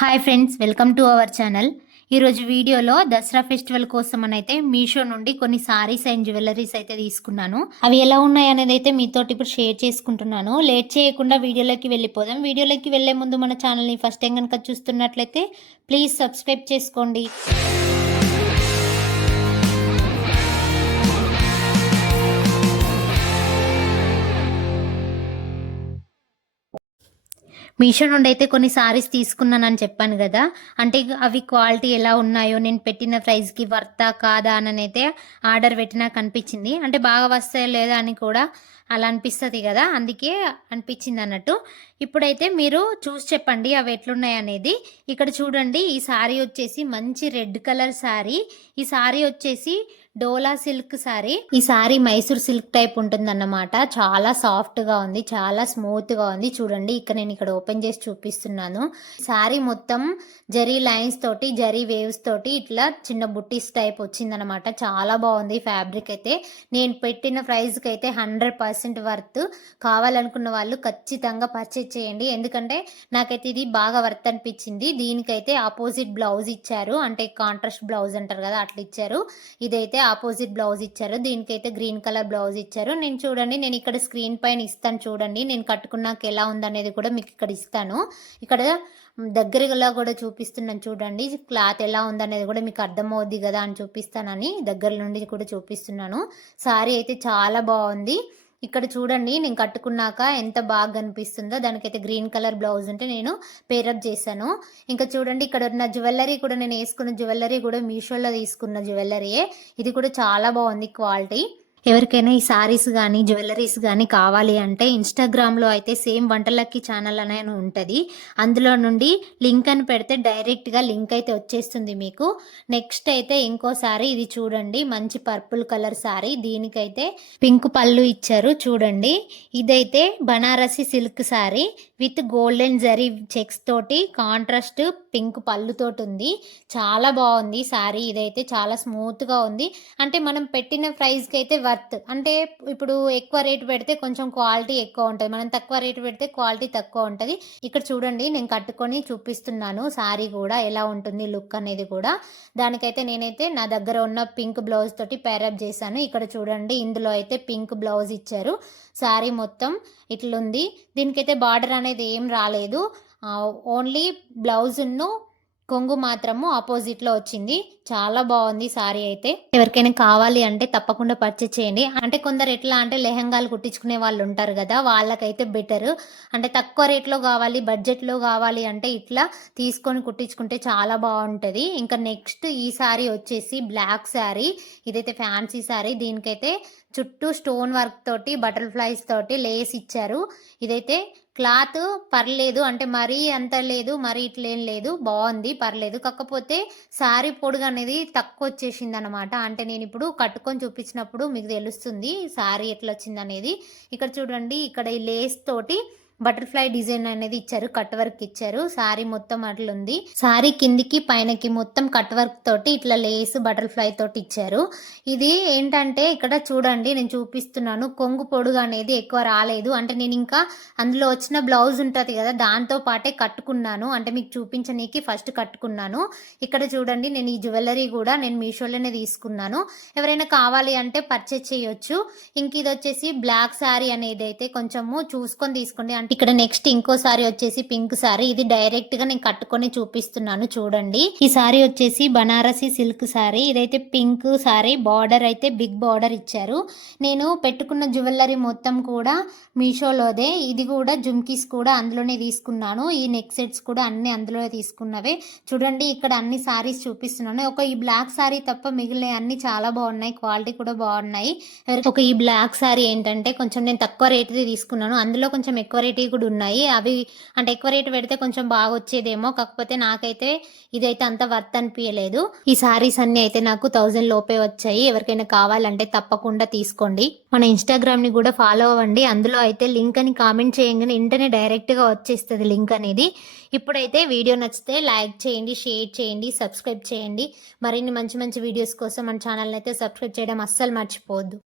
Hi friends, welcome to our channel. ఈరోజు వీడియోలో Dasara festival కోసం అయితే మీషో నుండి కొన్ని సారీస్ అండ్ జ్యువెలరీస్ అయితే తీసుకున్నాను. అవి ఎలా ఉన్నాయి అనేది అయితే మీతోటి ఇప్పుడు షేర్ చేసుకుంటున్నాను. లేట్ చేయకుండా వీడియోలోకి వెళ్ళిపోదాం. వీడియోలోకి వెళ్లే ముందు మన ఛానల్ని ఫస్ట్ టైం కనుక చూస్తున్నట్లయితే ప్లీజ్ సబ్స్క్రైబ్ చేసుకోండి. మీషో నుండి అయితే కొన్ని సారీస్ తీసుకున్నానని చెప్పాను కదా. అంటే అవి క్వాలిటీ ఎలా ఉన్నాయో, నేను పెట్టిన ప్రైస్కి వర్తా కాదా అని అయితే ఆర్డర్ పెట్టినా కనిపించింది. అంటే బాగా వస్తాయో లేదా అని కూడా అలా అనిపిస్తుంది కదా, అందుకే అనిపించింది అన్నట్టు. ఇప్పుడైతే మీరు చూసి చెప్పండి అవి ఎట్లున్నాయి అనేది. ఇక్కడ చూడండి, ఈ సారీ వచ్చేసి మంచి రెడ్ కలర్ సారీ. ఈ సారీ వచ్చేసి డోలా సిల్క్ సారీ. ఈ సారీ మైసూర్ సిల్క్ టైప్ ఉంటుందన్నమాట. చాలా సాఫ్ట్గా ఉంది, చాలా స్మూత్గా ఉంది. చూడండి, నేను ఇక్కడ ఓపెన్ చేసి చూపిస్తున్నాను. సారీ మొత్తం జరీ లైన్స్ తోటి, జరీ వేవ్స్ తోటి ఇట్లా చిన్న బుట్టీస్ టైప్ వచ్చిందనమాట. చాలా బాగుంది ఫ్యాబ్రిక్ అయితే. నేను పెట్టిన ప్రైస్కి అయితే 100% వర్త్. కావాలనుకున్న వాళ్ళు ఖచ్చితంగా పర్చేజ్ చేయండి, ఎందుకంటే నాకైతే ఇది బాగా వర్త్ అనిపించింది. దీనికైతే ఆపోజిట్ బ్లౌజ్ ఇచ్చారు, అంటే కాంట్రాస్ట్ బ్లౌజ్ అంటారు కదా, అట్లా ఇచ్చారు. ఇదైతే ఆపోజిట్ బ్లౌజ్ ఇచ్చారు. దీనికైతే గ్రీన్ కలర్ బ్లౌజ్ ఇచ్చారు. నేను ఇక్కడ స్క్రీన్ పైన ఇస్తాను చూడండి, నేను కట్టుకున్నాక ఎలా ఉందనేది కూడా మీకు ఇక్కడ ఇస్తాను. ఇక్కడ దగ్గరగా కూడా చూపిస్తున్నాను చూడండి, క్లాత్ ఎలా ఉందనేది కూడా మీకు అర్థమవుద్ది కదా అని చూపిస్తానని దగ్గర నుండి కూడా చూపిస్తున్నాను. సారీ అయితే చాలా బాగుంది. ఇక్కడ చూడండి, నేను కట్టుకున్నాక ఎంత బాగా కనిపిస్తుందో. దానికైతే గ్రీన్ కలర్ బ్లౌజ్ ఉంటే నేను పేరప్ చేశాను. ఇంకా చూడండి, ఇక్కడ ఉన్న జ్యువెలరీ కూడా, నేను వేసుకున్న జ్యువెలరీ కూడా మీషోలో తీసుకున్న జ్యువెలరీయే. ఇది కూడా చాలా బాగుంది క్వాలిటీ. ఎవరికైనా ఈ సారీస్ కానీ జ్యువెలరీస్ కానీ కావాలి అంటే ఇన్స్టాగ్రామ్లో అయితే సేమ్ వంటలకి ఛానల్ అనే ఉంటుంది. అందులో నుండి లింక్ అని పెడితే డైరెక్ట్గా లింక్ అయితే వచ్చేస్తుంది మీకు. నెక్స్ట్ అయితే ఇంకో సారీ, ఇది చూడండి, మంచి పర్పుల్ కలర్ సారీ. దీనికైతే పింక్ పళ్ళు ఇచ్చారు చూడండి. ఇదైతే Banarasi silk sorry with golden zari checks తోటి కాంట్రాస్ట్ పింక్ పళ్ళుతోటి ఉంది. చాలా బాగుంది సారీ. ఇదైతే చాలా స్మూత్గా ఉంది. అంటే మనం పెట్టిన ప్రైస్కి అయితే వర్త్. అంటే ఇప్పుడు ఎక్కువ రేటు పెడితే కొంచెం క్వాలిటీ ఎక్కువ ఉంటుంది, మనం తక్కువ రేటు పెడితే క్వాలిటీ తక్కువ ఉంటుంది. ఇక్కడ చూడండి, నేను కట్టుకొని చూపిస్తున్నాను సారీ కూడా ఎలా ఉంటుంది లుక్ అనేది కూడా. దానికైతే నేనైతే నా దగ్గర ఉన్న పింక్ బ్లౌజ్ తోటి పేరప్ చేశాను. ఇక్కడ చూడండి, ఇందులో అయితే పింక్ బ్లౌజ్ ఇచ్చారు. సారీ మొత్తం ఇట్లుంది. దీనికైతే బార్డర్ అనేది ఏం రాలేదు, ఓన్లీ బ్లౌజును కొంగు మాత్రము ఆపోజిట్లో వచ్చింది. చాలా బాగుంది సారీ అయితే. ఎవరికైనా కావాలి అంటే తప్పకుండా పర్చేజ్ చేయండి. అంటే కొందరు ఎట్లా అంటే లెహంగాలు కుట్టించుకునే వాళ్ళు ఉంటారు కదా, వాళ్ళకైతే బెటర్. అంటే తక్కువ రేట్లో కావాలి, బడ్జెట్లో కావాలి అంటే ఇట్లా తీసుకొని కుట్టించుకుంటే చాలా బాగుంటుంది. ఇంకా నెక్స్ట్ ఈ సారీ వచ్చేసి బ్లాక్ సారీ. ఇదైతే ఫ్యాన్సీ సారీ. దీనికైతే చుట్టూ స్టోన్ వర్క్ తోటి, బటర్ఫ్లైస్ తోటి లేస్ ఇచ్చారు. ఇదైతే క్లాత్ పర్లేదు, అంటే మరీ అంత లేదు, మరీ ఇట్లేం లేదు, బాగుంది, పర్లేదు. కాకపోతే సారీ పొడుగు అనేది తక్కువ వచ్చేసింది అనమాట. అంటే నేను ఇప్పుడు కట్టుకొని చూపించినప్పుడు మీకు తెలుస్తుంది సారీ ఎట్లా వచ్చింది అనేది. ఇక్కడ చూడండి, ఇక్కడ ఈ లేస్ తోటి బటర్ఫ్లై డిజైన్ అనేది ఇచ్చారు, కట్ వర్క్ ఇచ్చారు. సారీ మొత్తం అట్లుంది. సారీ కిందికి పైనకి మొత్తం కట్ వర్క్ తోటి ఇట్లా లేస్ బటర్ఫ్లై తోటి ఇచ్చారు. ఇది ఏంటంటే ఇక్కడ చూడండి, నేను చూపిస్తున్నాను, కొంగు పొడుగు అనేది ఎక్కువ రాలేదు. అంటే నేను ఇంకా అందులో వచ్చిన బ్లౌజ్ ఉంటుంది కదా, దాంతో పాటే కట్టుకున్నాను. అంటే మీకు చూపించనీకి ఫస్ట్ కట్టుకున్నాను. ఇక్కడ చూడండి, నేను ఈ జ్యువెలరీ కూడా నేను మీషోలోనే తీసుకున్నాను. ఎవరైనా కావాలి అంటే పర్చేజ్ చేయొచ్చు. ఇంక ఇది వచ్చేసి బ్లాక్ సారీ అనేది అయితే కొంచెము చూసుకొని తీసుకోండి. అంటే ఇక్కడ నెక్స్ట్ ఇంకో సారీ వచ్చేసి పింక్ సారీ. ఇది డైరెక్ట్ గా నేను కట్టుకొని చూపిస్తున్నాను చూడండి. ఈ సారీ వచ్చేసి బనారసి సిల్క్ సారీ. ఇదైతే పింక్ సారీ. బార్డర్ అయితే బిగ్ బార్డర్ ఇచ్చారు. నేను పెట్టుకున్న జ్యువెలరీ మొత్తం కూడా మీషోలోదే. ఇది కూడా జుమ్కీస్ కూడా అందులోనే తీసుకున్నాను. ఈ నెక్ సెట్స్ కూడా అన్ని అందులో తీసుకున్నవే. చూడండి, ఇక్కడ అన్ని సారీస్ చూపిస్తున్నాను. ఈ బ్లాక్ సారీ తప్ప మిగిలిన అన్ని చాలా బాగున్నాయి, క్వాలిటీ కూడా బాగున్నాయి. ఈ బ్లాక్ సారీ ఏంటంటే కొంచెం నేను తక్కువ రేటుది తీసుకున్నాను. అందులో కొంచెం ఎక్కువ రేటు కూడా ఉన్నాయి. అవి అంటే ఎక్కువ రేటు పెడితే కొంచెం బాగా వచ్చేదేమో, కాకపోతే నాకైతే ఇదైతే అంత వర్త్ అనిపించలేదు. ఈ సారీస్ అన్ని అయితే నాకు 1000 లోపే వచ్చాయి. ఎవరికైనా కావాలంటే తప్పకుండా తీసుకోండి. మన ఇన్స్టాగ్రామ్ ని కూడా ఫాలో అవ్వండి. అందులో అయితే లింక్ అని కామెంట్ చేయగానే వెంటనే డైరెక్ట్ గా వచ్చేస్తుంది లింక్ అనేది. ఇప్పుడైతే వీడియో నచ్చితే లైక్ చేయండి, షేర్ చేయండి, సబ్స్క్రైబ్ చేయండి. మరిన్ని మంచి మంచి వీడియోస్ కోసం మన ఛానల్ అయితే సబ్స్క్రైబ్ చేయడం అస్సలు మర్చిపోవద్దు.